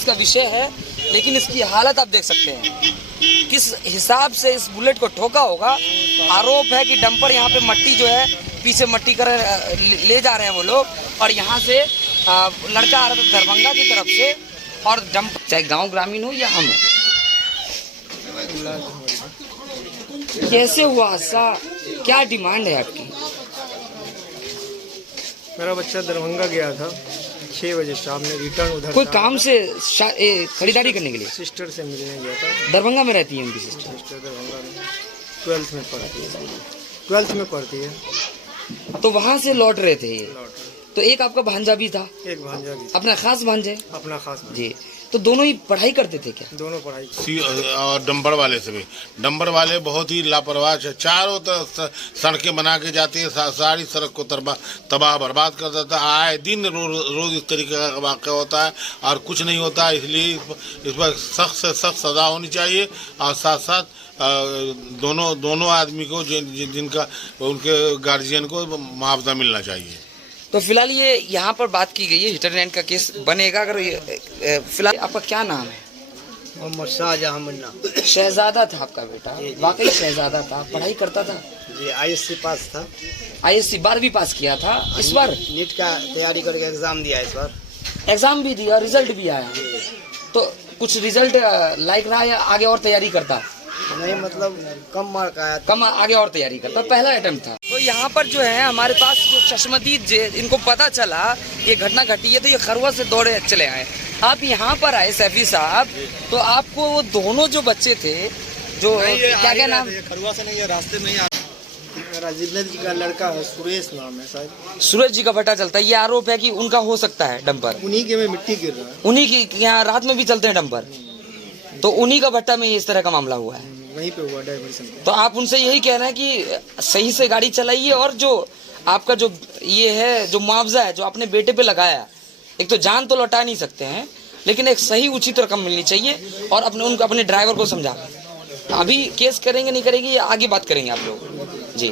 बहस का विषय है, लेकिन इसकी हालत आप देख सकते हैं किस हिसाब से इस बुलेट को ठोका होगा। आरोप है कि डंपर यहाँ पे मट्टी जो है पीछे मट्टी कर ले जा रहे हैं वो लोग, और यहाँ से लड़का आ रहा था दरभंगा की तरफ से, और डंपर चाहे गांव ग्रामीण हो या हम, कैसे हुआ हादसा, क्या डिमांड है आपकी? मेरा बच्चा दरभंगा गया था 6 बजे शाम में, रिटर्न उधर कोई काम से खरीदारी करने के लिए सिस्टर से मिलने गया था। दरभंगा में रहती है उनकी सिस्टर? सिस्टर दरभंगा में 12th में पढ़ती है, 12th में पढ़ती है। तो वहाँ से लौट रहे थे ये। तो एक आपका भांजा भी था? एक भांजा भी, अपना खास भांजे? अपना खास जी। तो दोनों ही पढ़ाई करते थे क्या? दोनों पढ़ाई। और डंपर वाले से भी, डंपर वाले बहुत ही लापरवाह है, चारों तरफ सड़कें बना के जाती है, सारी सड़क को तबाह बर्बाद कर देता है। आए दिन रोज इस तरीके का वाक़या होता है और कुछ नहीं होता है। इसलिए इस पर सख्त से सख्त सजा होनी चाहिए, और साथ साथ दोनों आदमी को जिनका उनके गार्जियन को मुआवजा मिलना चाहिए। तो फिलहाल ये यहाँ पर बात की गई है, हिट एंड रन का केस बनेगा। अगर ये फिलहाल आपका क्या नाम है? मोहम्मद शाहजहां मुन्ना। शहजादा था आपका बेटा? वाकई शहजादा था, पढ़ाई करता था जी। ISC पास था, ISC 12वीं पास किया था। इस बार नीट का तैयारी करके एग्जाम दिया, इस बार एग्जाम भी दिया, रिजल्ट भी आया। तो कुछ रिजल्ट लाइक रहा या आगे और तैयारी करता? नहीं, मतलब कम मार्क आया, कम आगे और तैयारी करता, पहला अटेम्प्ट था। तो यहाँ पर जो है हमारे पास जो चश्मदीद इनको पता चला ये घटना घटी है, तो ये खरवा से दौड़े चले आए। आप यहाँ पर आए सैफी साहब, तो आपको वो दोनों जो बच्चे थे जो क्या नाम? खरवा से नहीं, ये रास्ते में ही राजीव जी का लड़का है, सुरेश नाम है शायद। सूरज जी का भट्टा चलता है, ये आरोप है कि उनका हो सकता है डंपर। उन्हीं के में मिट्टी गिर रहा है, उन्हीं की यहाँ रात में भी चलते हैं डंपर, तो उन्हीं का भट्टा में इस तरह का मामला हुआ है। वहीं पे हुआ डाइवर्सन। तो आप उनसे यही कह रहे हैं कि सही से गाड़ी चलाइए, और जो आपका जो ये है जो मुआवजा है जो अपने बेटे पे लगाया, एक तो जान तो लौटा नहीं सकते हैं, लेकिन एक सही उचित रकम मिलनी चाहिए, और अपने ड्राइवर को समझा। अभी केस करेंगे नहीं करेंगे, ये आगे बात करेंगे आप लोग जी।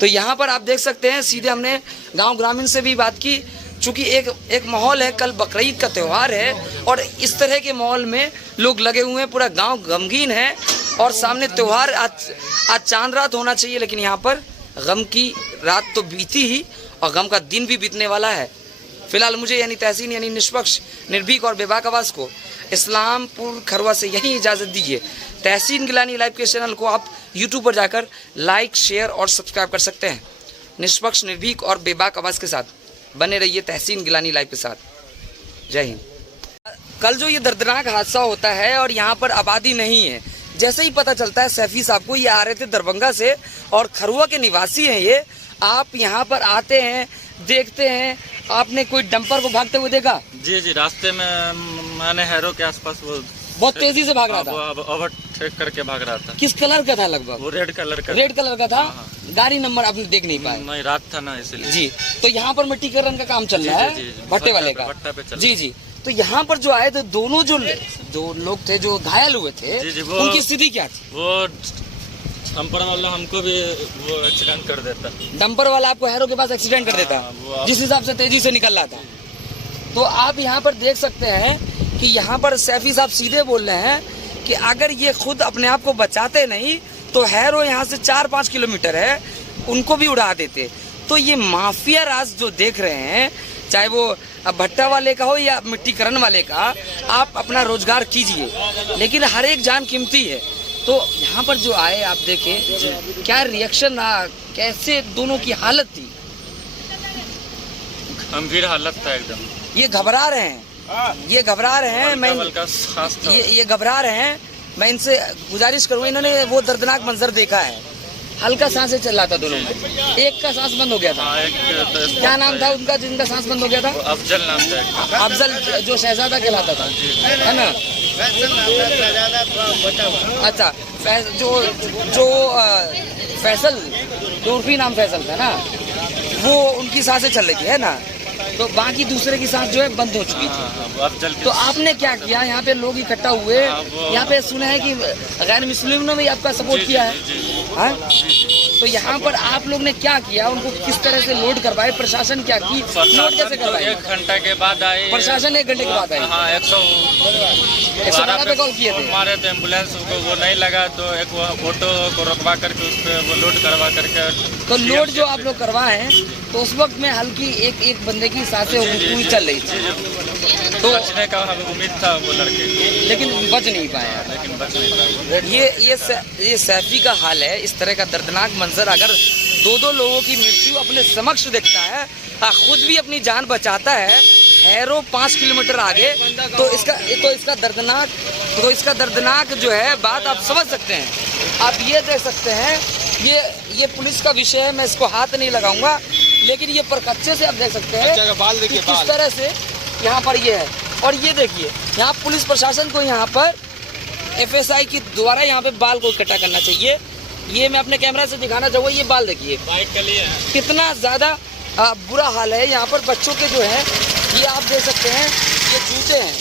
तो यहाँ पर आप देख सकते हैं, सीधे हमने गाँव ग्रामीण से भी बात की, चूँकि एक माहौल है, कल बकरीद का त्यौहार है, और इस तरह के माहौल में लोग लगे हुए हैं, पूरा गांव गमगीन है, और सामने त्यौहार आज चांद रात होना चाहिए, लेकिन यहाँ पर गम की रात तो बीती ही, और गम का दिन भी बीतने वाला है। फिलहाल मुझे यानी तहसीन यानी निष्पक्ष, निर्भीक और बेबाक आवाज़ को इस्लामपुर खरवा से यही इजाज़त दीजिए। तहसीन गिलानी लाइव के चैनल को आप यूट्यूब पर जाकर लाइक, शेयर और सब्सक्राइब कर सकते हैं। निष्पक्ष, निर्भीक और बेबाक आवाज़ के साथ बने रहिए तहसीन गिलानी लाइव के साथ। जय हिंद। कल जो ये दर्दनाक हादसा होता है और यहाँ पर आबादी नहीं है, जैसे ही पता चलता है सैफी साहब को, ये आ रहे थे दरभंगा से और खरुआ के निवासी हैं ये। आप यहाँ पर आते हैं, देखते हैं, आपने कोई डंपर को भागते हुए देखा? जी जी, रास्ते में मैंने हैरो के आसपास वो बहुत तेजी से भाग रहा था, ओवरटेक करके भाग रहा था। किस कलर का था? लगभग वो रेड कलर का था। गाड़ी नंबर आपने देख नहीं पाया? नहीं, रात था ना इसलिए। जी। तो यहाँ पर मिट्टी करण का काम चल रहा है, भट्टे वाले का। जी जी। तो यहाँ पर जो आए थे दोनों जो लोग थे जो घायल हुए थे, उनकी स्थिति क्या थी? वो डंपर वाला हमको भी वो एक्सीडेंट कर देता। डंपर वाला आपको हैरो के पास एक्सीडेंट कर देता, जिस हिसाब से तेजी से निकल रहा था। तो आप यहाँ पर देख सकते हैं कि यहाँ पर सैफी साहब सीधे बोल रहे हैं कि अगर ये खुद अपने आप को बचाते नहीं तो हैरो यहाँ से 4-5 किलोमीटर है, उनको भी उड़ा देते। तो ये माफिया राज जो देख रहे हैं, चाहे वो भट्टा वाले का हो या मिट्टीकरण वाले का, आप अपना रोजगार कीजिए, लेकिन हर एक जान कीमती है। तो यहाँ पर जो आए आप देखें क्या रिएक्शन रहा, कैसे दोनों की हालत थी? गंभीर हालत था एकदम। ये घबरा रहे हैं, ये घबरा रहे हैं। मैं ये घबरा रहे हैं। मैं इनसे गुजारिश करूँगा, इन्होंने वो दर्दनाक मंजर देखा है, हल्का सांसें चल रहा था दोनों में, एक का सांस बंद हो गया था। क्या नाम था उनका जिनका सांस बंद हो गया था? अफजल नाम था। अफजल, जो शहजादा कहलाता था, है ना? अच्छा, जो फैसल, जो उर्फी नाम फैसल था ना, वो उनकी सांसें चल रही थी, है ना? तो बाकी दूसरे की सांस जो है बंद हो चुकी थी। तो आपने क्या किया? यहाँ पे लोग इकट्ठा हुए, यहाँ पे सुना है कि गैर मुस्लिमों ने भी आपका सपोर्ट किया है। तो यहाँ पर आप लोग ने क्या किया, उनको किस तरह से लोड करवाए, प्रशासन क्या की लोड कैसे करवाए? 1 घंटा के बाद आए प्रशासन 1 घंटे के बाद आए। हाँ 112 पे कॉल किए थे, हमारे तो एम्बुलेंस को वो नहीं लगा, तो एक वो ऑटो को रुकवा करके उस पर वो लोड करवा करके। तो लोड जो आप लोग करवाए हैं तो उस वक्त में हल्की एक बंदे की सांसें हुई चल रही थी, तो बचने का हमें उम्मीद था वो लड़के, लेकिन बच नहीं पाया। लेकिन बच नहीं पाया। ये सैफी का हाल है। इस तरह का दर्दनाक मंजर अगर 2 लोगों की मृत्यु अपने समक्ष देखता है, खुद भी अपनी जान बचाता है हैरो 5 किलोमीटर आगे, तो इसका दर्दनाक जो है बात आप समझ सकते हैं। आप ये देख सकते हैं, ये पुलिस का विषय है, मैं इसको हाथ नहीं लगाऊंगा, लेकिन ये परकच्चे से आप देख सकते हैं कि किस तरह से यहाँ पर ये है। और ये देखिए, यहाँ पुलिस प्रशासन को यहाँ पर FSI के द्वारा यहाँ पे बाल को इकट्ठा करना चाहिए। ये मैं अपने कैमरा से दिखाना चाहूँगा, ये बाल देखिए बाइक के लिए कितना ज़्यादा बुरा हाल है। यहाँ पर बच्चों के जो है, ये आप देख सकते हैं, ये जूते हैं,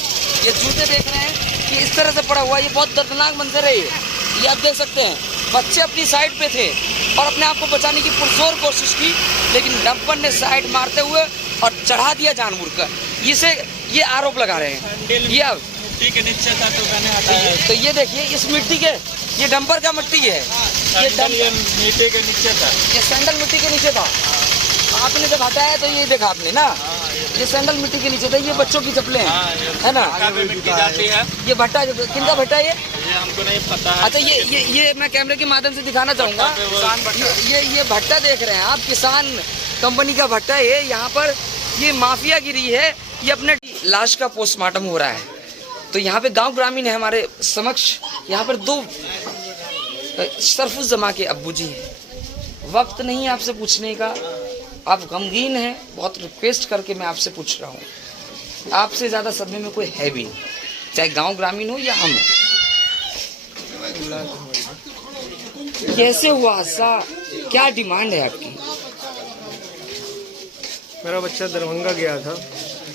ये जूते देख रहे हैं कि इस तरह से पड़ा हुआ, ये बहुत दर्दनाक मंजर है। ये आप देख सकते हैं, बच्चे अपनी साइड पे थे और अपने आप को बचाने की पुरजोर कोशिश की, लेकिन डंपर ने साइड मारते हुए और चढ़ा दिया जानबूझकर। इसे ये आरोप लगा रहे हैं। ये अब मिट्टी के नीचे था तो मैंने हटाया। तो ये देखिए, इस मिट्टी के, ये डंपर का मिट्टी है, ये मिट्टी के नीचे था, ये सैंडल मिट्टी के नीचे था। आपने जब हटाया तो ये देखा आपने ना, ये सैंडल मिट्टी के नीचे था। ये बच्चों की चप्पलें हैं, है ना। मिट्टी जाती है। ये भट्टा किनका भट्टा है ये? हमको नहीं पता है। अच्छा, ये मैं कैमरे के माध्यम से दिखाना चाहूँगा। ये भट्टा देख रहे हैं आप, किसान कंपनी का भट्टा है। यहाँ पर ये माफिया गिरी है। ये अपने लाश का पोस्टमार्टम हो रहा है। तो यहाँ पे गांव ग्रामीण है हमारे समक्ष। यहाँ पर 2 सरफुज़मा के अब्बू जी हैं। वक्त नहीं है आपसे पूछने का, आप गमगीन हैं। बहुत रिक्वेस्ट करके मैं आपसे पूछ रहा हूँ, आपसे ज़्यादा सदमे में कोई है भी नहीं, चाहे गांव ग्रामीण हो या हम हो। कैसे हुआ हादसा, क्या डिमांड है आपकी? मेरा बच्चा दरभंगा गया था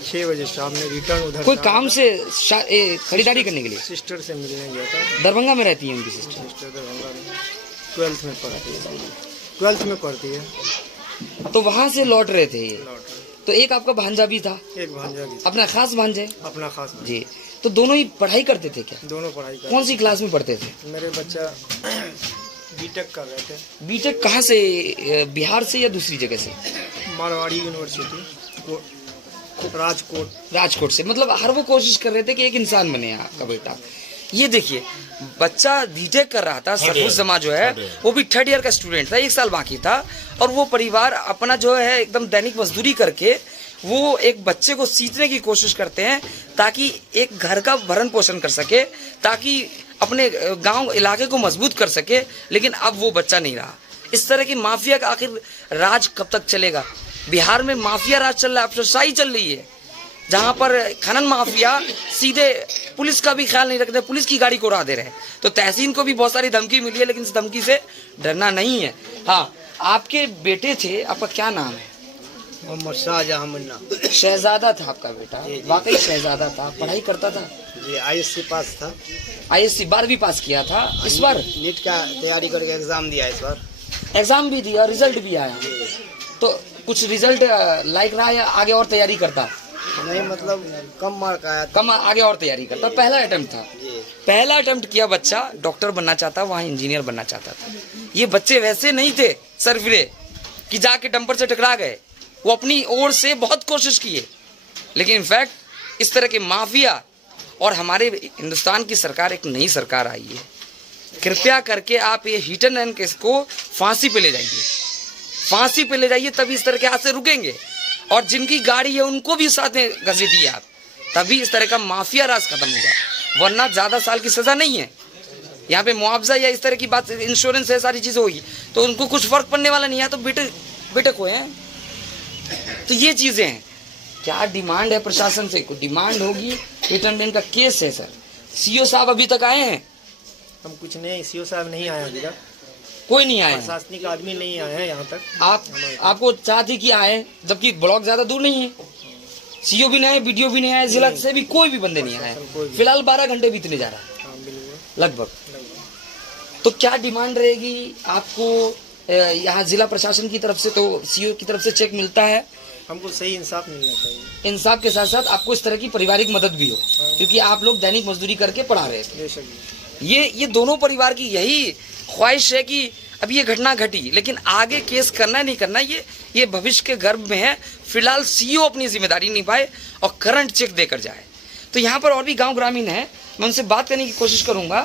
6 बजे शाम में, रिटर्न उधर कोई काम से खरीदारी करने के लिए सिस्टर से मिलने गया था। दरभंगा में रहती है उनकी सिस्टर? सिस्टर दरभंगा में 12th में पढ़ती है, 12th में पढ़ती है। तो वहाँ से लौट रहे थे ये। लौट तो एक आपका भांजा भी था? एक भांजा भी, अपना खास भांजे? अपना खास जी। तो दोनों ही पढ़ाई करते थे क्या? दोनों पढ़ाई कर। कौन सी क्लास में पढ़ते थे? मेरे बच्चा बीटेक कर रहे थे। बीटेक कहाँ से, बिहार से या दूसरी जगह से? मारवाड़ी यूनिवर्सिटी राजकोट से। मतलब हर वो कोशिश कर रहे थे कि एक इंसान बने आपका बेटा। ये देखिए, बच्चा बीटेक कर रहा था, सरफुज़मा जो है वो भी 3rd ईयर का स्टूडेंट था, 1 साल बाकी था। और वो परिवार अपना जो है एकदम दैनिक मजदूरी करके वो एक बच्चे को सींचने की कोशिश करते हैं ताकि एक घर का भरण पोषण कर सके, ताकि अपने गांव इलाके को मजबूत कर सके। लेकिन अब वो बच्चा नहीं रहा। इस तरह की माफिया का आखिर राज कब तक चलेगा? बिहार में माफिया राज चल रहा है, अफसरशाही चल रही है, जहाँ पर खनन माफिया सीधे पुलिस का भी ख्याल नहीं रखते, पुलिस की गाड़ी को उड़ा दे रहे हैं। तो तहसीन को भी बहुत सारी धमकी मिली है, लेकिन इस धमकी से डरना नहीं है। हाँ, आपके बेटे थे, आपका क्या नाम है? मोहम्मद शाहजहां मुन्ना। शहजादा था आपका बेटा? वाकई शहजादा था। पढ़ाई करता था? जी, ISC पास था। ISC 12वीं पास किया था। इस बार नीट का तैयारी करके एग्जाम दिया, इस बार एग्जाम भी दिया, रिजल्ट भी आया। तो कुछ रिजल्ट लाइक रहा या आगे और तैयारी करता? नहीं, मतलब कम मार्क आया था। कम, आगे और तैयारी करता। पहला अटेम्प्ट था, पहला अटेम्प्ट किया बच्चा, डॉक्टर बनना चाहता, वहाँ इंजीनियर बनना चाहता था। ये बच्चे वैसे नहीं थे सरफिरे कि जाके डंपर से टकरा गए। वो अपनी ओर से बहुत कोशिश किए, लेकिन इनफैक्ट इस तरह के माफिया। और हमारे हिंदुस्तान की सरकार, एक नई सरकार आई है, कृपया करके आप ये हिट एंड रन केस को फांसी पे ले जाइए, फांसी पे ले जाइए, तभी इस तरह के हादसे रुकेंगे। और जिनकी गाड़ी है उनको भी साथ में घसीटिए आप, तभी इस तरह का माफिया राज खत्म होगा। वरना ज़्यादा साल की सज़ा नहीं है। यहाँ पे मुआवजा या इस तरह की बात, इंश्योरेंस है, सारी चीज़ें होगी, तो उनको कुछ फर्क पड़ने वाला नहीं है। तो बेटे को हैं। तो ये चीज़ें हैं। क्या डिमांड है प्रशासन से? कोई डिमांड होगी। हिट एंड रन का केस है सर। CO साहब अभी तक आए हैं? हम कुछ नहीं, CO साहब नहीं आया अभी तक, कोई नहीं आया। प्रशासनिक आदमी नहीं आया है यहाँ तक। आपको चाहती कि आए, जबकि ब्लॉक ज्यादा दूर नहीं है। CO भी नहीं आए, BDO भी नहीं आए, जिला से भी कोई भी बंदे नहीं आए। फिलहाल 12 घंटे बीतने जा रहा है लगभग। तो क्या डिमांड रहेगी आपको? यहाँ जिला प्रशासन की तरफ से तो सीओ की तरफ से चेक मिलता है, हमको सही इंसाफ मिलना चाहिए। इंसाफ के साथ साथ आपको इस तरह की पारिवारिक मदद भी हो, क्योंकि आप लोग दैनिक मजदूरी करके पढ़ा रहे थे। बेशक ये दोनों परिवार की यही ख्वाहिश है कि अब ये घटना घटी, लेकिन आगे केस करना नहीं करना ये भविष्य के गर्भ में है। फिलहाल सीईओ अपनी जिम्मेदारी निभाए और करंट चेक देकर जाए। तो यहाँ पर और भी गांव ग्रामीण हैं, मैं उनसे बात करने की कोशिश करूँगा।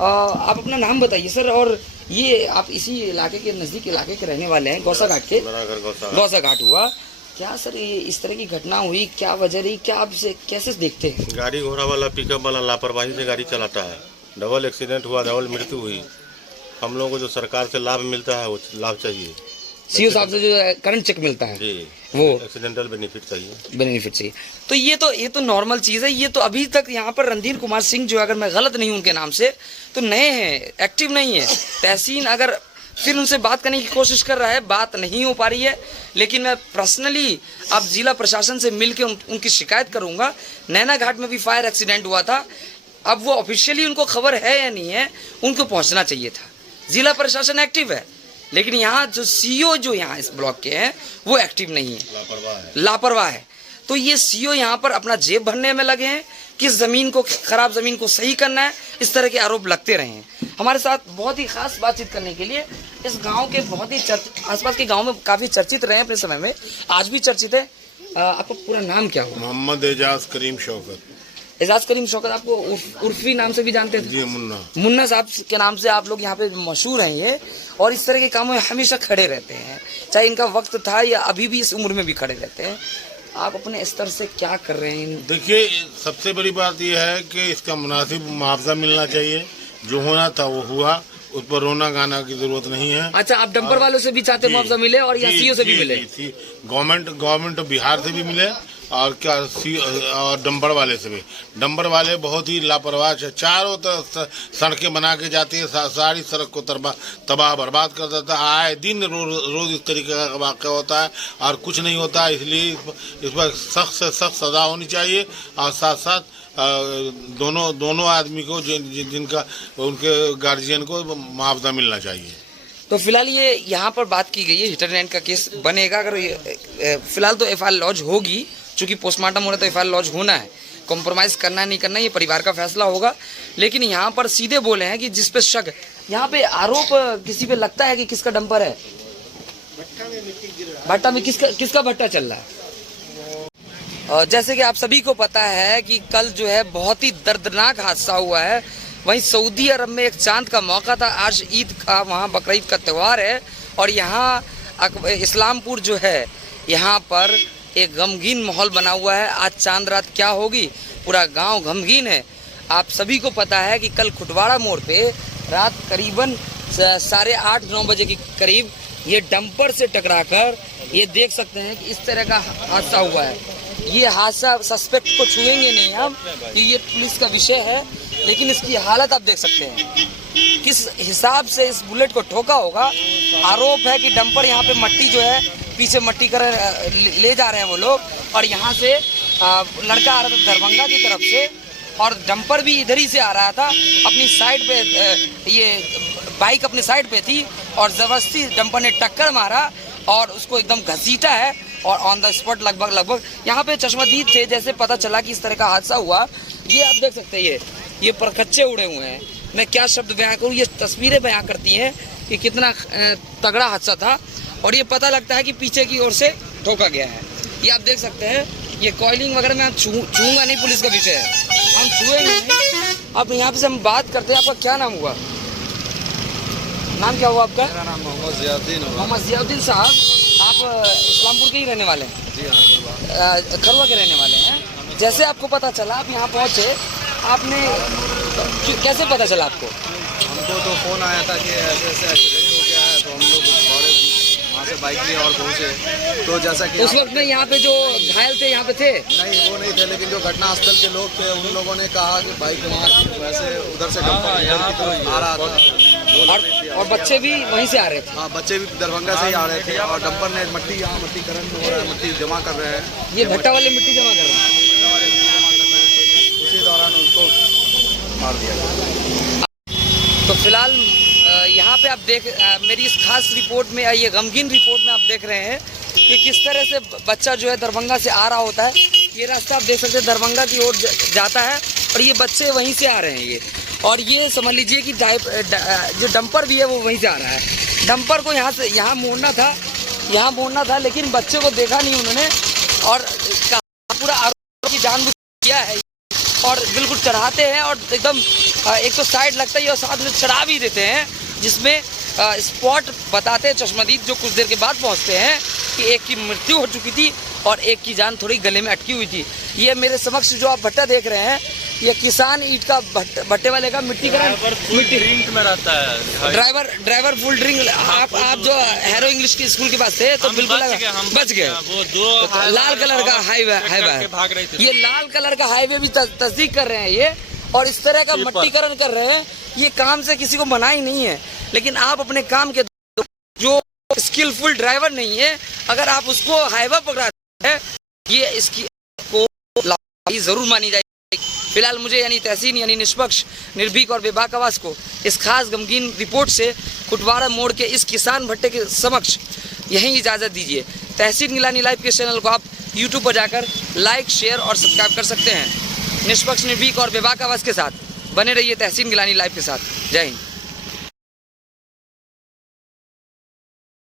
आप अपना नाम बताइए सर, और ये आप इसी इलाके के नज़दीक इलाके के रहने वाले हैं, गौसा घाट के? गौसा घाट हुआ क्या सर? ये इस तरह की घटना हुई, क्या वजह रही, क्या आप इसे कैसे देखते हैं? गाड़ी घोड़ा वाला पिकअप वाला लापरवाही से गाड़ी चलाता है, डबल एक्सीडेंट हुआ, डबल मृत्यु हुई। हम लोगों को जो सरकार से लाभ मिलता है वो लाभ चाहिए। सीओ साहब से जो करंट चेक मिलता है जी, वो एक्सीडेंटल बेनिफिट चाहिए। बेनिफिट चाहिए। तो ये तो नॉर्मल चीज़ है। ये तो अभी तक यहाँ पर रणधीर कुमार सिंह जो, अगर मैं गलत नहीं हूँ उनके नाम से, तो नए हैं, एक्टिव नहीं है। तहसीन अगर फिर उनसे बात करने की कोशिश कर रहा है, बात नहीं हो पा रही है। लेकिन मैं पर्सनली अब जिला प्रशासन से मिल के उनकी शिकायत करूँगा। नैना घाट में भी फायर एक्सीडेंट हुआ था, अब वो ऑफिशियली उनको खबर है या नहीं है, उनको पहुँचना चाहिए था। जिला प्रशासन एक्टिव है, लेकिन यहाँ जो सीईओ जो यहाँ इस ब्लॉक के हैं वो एक्टिव नहीं है, लापरवाह है। तो ये सीईओ यहाँ पर अपना जेब भरने में लगे हैं, किस ज़मीन को, खराब ज़मीन को सही करना है, इस तरह के आरोप लगते रहे हैं। हमारे साथ बहुत ही खास बातचीत करने के लिए इस गांव के बहुत ही आसपास के गांव में काफ़ी चर्चित रहे हैं अपने समय में, आज भी चर्चित है। आपका पूरा नाम क्या हुआ? मोहम्मद एजाज करीम शौकत। एजाज करीम शौकत, आपको उर्फी नाम से भी जानते थे? जी, मुन्ना साहब के नाम से आप लोग यहाँ पे मशहूर हैं ये, और इस तरह के कामों में हमेशा खड़े रहते हैं, चाहे इनका वक्त था या अभी भी इस उम्र में भी खड़े रहते हैं। आप अपने स्तर से क्या कर रहे हैं? देखिए, सबसे बड़ी बात यह है कि इसका मुनासिब मुआवजा मिलना चाहिए। जो होना था वो हुआ, उस पर रोना गाना की जरूरत नहीं है। अच्छा, आप डंपर वालों से भी चाहते मुआवजा मिले और या सीईओ से भी मिले? गवर्नमेंट बिहार से भी मिले और और डंपर वाले से भी। डंपर वाले बहुत ही लापरवाह है, चारों तरफ सड़कें बना के जाती है, सारी सड़क को तबाह बर्बाद कर देता है। आए दिन रोज इस तरीके का वाक़या होता है और कुछ नहीं होता है। इसलिए इस पर सख्त से सख्त सजा होनी चाहिए और साथ साथ दोनों आदमी को जिनका उनके गार्जियन को मुआवजा मिलना चाहिए। तो फिलहाल ये यहाँ पर बात की गई है, हिट एंड रन का केस बनेगा। अगर फिलहाल तो एफआईआर लॉन्च होगी, चूंकि पोस्टमार्टम हो रहा है तो एफआईआर लॉन्च होना है। कॉम्प्रोमाइज़ करना नहीं करना ये परिवार का फैसला होगा। लेकिन यहाँ पर सीधे बोले हैं कि जिस पे शक, यहाँ पे आरोप किसी पे लगता है कि किसका डंपर है, भट्टा में किसका भट्टा चल रहा है। जैसे कि आप सभी को पता है कि कल जो है बहुत ही दर्दनाक हादसा हुआ है। वहीं सऊदी अरब में एक चांद का मौका था, आज ईद का, वहाँ बकरीद का त्यौहार है, और यहाँ इस्लामपुर जो है यहाँ पर एक गमगीन माहौल बना हुआ है। आज चांद रात क्या होगी, पूरा गांव गमगीन है। आप सभी को पता है कि कल खुटवाड़ा मोड़ पे रात करीबन 8:30-9 बजे के करीब ये डंपर से टकराकर, ये देख सकते हैं कि इस तरह का हादसा हुआ है। ये हादसा सस्पेक्ट को छुएंगे नहीं हम, ये पुलिस का विषय है, लेकिन इसकी हालत आप देख सकते हैं किस हिसाब से इस बुलेट को ठोका होगा। आरोप है कि डंपर यहाँ पे मट्टी जो है, पीछे मट्टी कर ले जा रहे हैं वो लोग, और यहाँ से लड़का आ रहा था दरभंगा की तरफ से, और डंपर भी इधर ही से आ रहा था अपनी साइड पे। ये बाइक अपने साइड पे थी और ज़बरदस्ती डंपर ने टक्कर मारा और उसको एकदम घसीटा है, और ऑन द स्पॉट लगभग यहाँ पे चश्मदीद थे। जैसे पता चला कि इस तरह का हादसा हुआ, ये आप देख सकते हैं, ये परखच्चे उड़े हुए हैं। मैं क्या शब्द बयां करूँ, ये तस्वीरें बयां करती हैं कि कितना तगड़ा हादसा था। और ये पता लगता है कि पीछे की ओर से ठोका गया है। ये आप देख सकते हैं, ये कॉइलिंग वगैरह में छूंगा नहीं, पुलिस का विषय है, हम छुएंगे नहीं। अब यहाँ पे हम बात करते हैं, आपका क्या नाम हुआ? नाम क्या हुआ आपका? मेरा नाम मोहम्मद ज़ियाउद्दीन हुआ। मोहम्मद ज़ियाउद्दीन साहब, आप इस्लामपुर के ही रहने वाले हैं? जी हाँ, खरवा के रहने वाले हैं। जैसे आपको पता चला, आप यहाँ पहुँचे, आपने कैसे पता चला आपको? हमको तो फ़ोन आया था कि ऐसे एक्सीडेंट हो गया है, तो हम लोग दौड़े वहाँ से बाइक लिए और पहुँचे। तो जैसा कि उस वक्त में यहाँ पे जो घायल थे यहाँ पे थे? नहीं, वो नहीं थे, लेकिन जो घटनास्थल के लोग थे उन लोगों ने कहा कि बाइक वहाँ वैसे उधर से डंपर इधर की तरफ आ रहा था, और बच्चे भी वहीं से आ रहे थे? हाँ, बच्चे भी दरभंगा से ही आ रहे थे, और डंपर ने मट्टी, यहाँ मट्टी करंट हो रहा है, मट्टी जमा कर रहे हैं। ये भट्टा वाले मिट्टी जमा कर रहे हैं? भट्टा वाले मिट्टी जमा कर रहे हैं, उसी दौरान उनको मार दिया गया। तो फिलहाल यहाँ पे आप मेरी इस खास रिपोर्ट में, ये गमगीन रिपोर्ट में आप देख रहे हैं कि किस तरह से बच्चा जो है दरभंगा से आ रहा होता है। ये रास्ता आप देख सकते हैं दरभंगा की ओर जाता है और ये बच्चे वहीं से आ रहे हैं ये। और ये समझ लीजिए कि जो डंपर भी है वो वहीं से आ रहा है। डंपर को यहाँ मोड़ना था लेकिन बच्चे को देखा नहीं उन्होंने और पूरा आरोप की जानबूझ किया है और बिल्कुल चढ़ाते हैं और एकदम एक तो साइड लगता है और साथ में चढ़ा भी देते हैं, जिसमें स्पॉट बताते हैं चश्मदीद जो कुछ देर के बाद पहुंचते हैं कि एक की मृत्यु हो चुकी थी और एक की जान थोड़ी गले में अटकी हुई थी। ये मेरे समक्ष जो आप भट्टा देख रहे हैं, ये किसान ईंट का भट्टे वाले का मिट्टी ड्रिंक में रहता है। Driver full drink. आप जो हैरो इंग्लिश के स्कूल के पास थे तो बिल्कुल बच गए। वो दो लाल कलर का हाईवे भाग रहे थे। ये लाल कलर का हाईवे भी तस्दीक कर रहे हैं ये, और इस तरह का मट्टीकरण कर रहे हैं। ये काम से किसी को मना ही नहीं है, लेकिन आप अपने काम के जो स्किलफुल ड्राइवर नहीं है, अगर आप उसको हाईवे पकड़ाते हैं, ये इसकी को लापरवाही जरूर मानी जाएगी। फिलहाल मुझे यानी तहसीन यानी निष्पक्ष, निर्भीक और बेबाक आवाज को इस खास गमगीन रिपोर्ट से कुटवाड़ा मोड़ के इस किसान भट्टे के समक्ष यही इजाजत दीजिए। तहसीन गिलानी लाइव के चैनल को आप यूट्यूब पर जाकर लाइक, शेयर और सब्सक्राइब कर सकते हैं। निष्पक्ष, निर्भीक और बेबाक आवाज के साथ बने रहिए तहसीन गिलानी लाइव के साथ। जय हिंद।